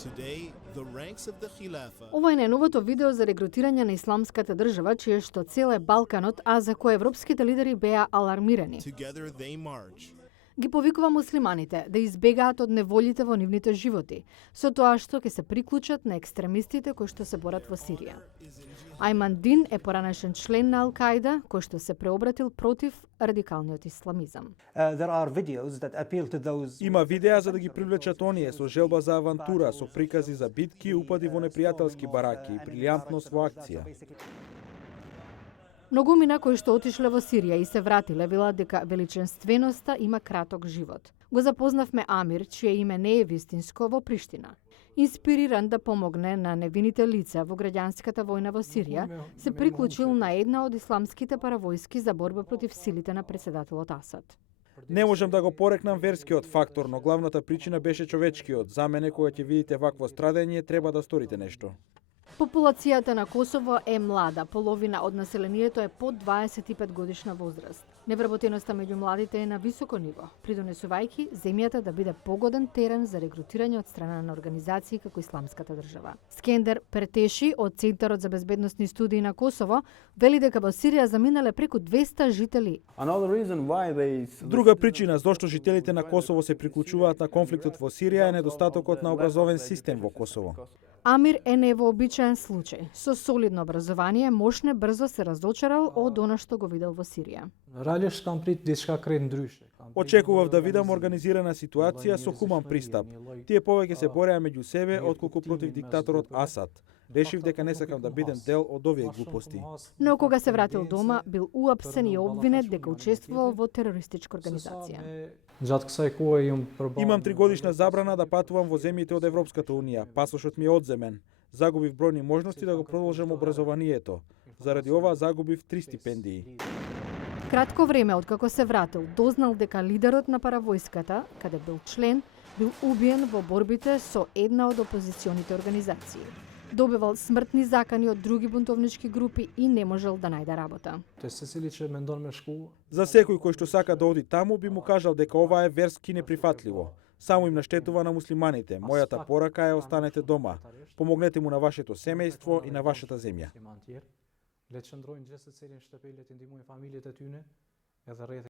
Today, the ranks of the Khilafa Ова е најновото видео за регрутирање на исламската држава, чие што цел е Балканот, а за кој европските лидери беа алармирани. together they march. Ги повикува муслиманите да избегаат од неволите во нивните животи, со тоа што ќе се приклучат на екстремистите кои што се борат во Сирија. Айман Дин е поранешен член на Ал-Каида, кој што се преобратил против радикалниот исламизам. Има видеа за да ги привлечат оние со желба за авантура, со прикази за битки и упади во непријателски бараки и брилјантност во акција. Многумина кои што отишле во Сирија и се вратиле велат дека величенственоста има краток живот. Го запознавме Амир, чие име не е вистинско, во Приштина. Инспириран да помогне на невините лица во граѓанската војна во Сирија, се приклучил на една од исламските паравојски за борба против силите на председателот Асад. Не можам да го порекнам верскиот фактор, но главната причина беше човечкиот. За мене, кога ќе видите вакво страдање, треба да сторите нешто. Популацијата на Косово е млада, половина од населението е под 25 годишна возраст. Невработеноста меѓу младите е на високо ниво, придонесувајќи земјата да биде погоден терен за регрутирање од страна на организации како Исламската држава. Скендер Пертеши од Центарот за безбедносни студии на Косово вели дека во Сирија заминале преку 200 жители. Друга причина зошто жителите на Косово се приклучуваат на конфликтот во Сирија е недостатокот на образовен систем во Косово. Амир е невообичаен случај. Со солидно образование Мошне брзо се разочарал од она што го видел во Сирија. Очекував да видам организирана ситуација со хуман пристап. Тие повеќе се бореа меѓу себе отколку против диктаторот Асад. Решив дека не сакам да бидам дел од овие глупости. Но кога се вратил дома, бил уапсен и обвинет дека учествувал во терористичка организација. Имам 3-годишна забрана да патувам во земјите од Европската унија. Пасошот ми е одземен. Загубив бројни можности да го продолжам образованието. Заради ова загубив 3 стипендии. Кратко време откако се вратил, дознал дека лидерот на паравојската, каде бил член, бил убиен во борбите со една од опозиционите организации. Добивал смртни закани од други бунтовнички групи и не можел да најде работа. За секој кој што сака да оди таму, би му кажал дека ова е верски неприфатливо. Само им наштетува на муслиманите. Мојата порака е останете дома. Помогнете му на вашето семејство и на вашата земја.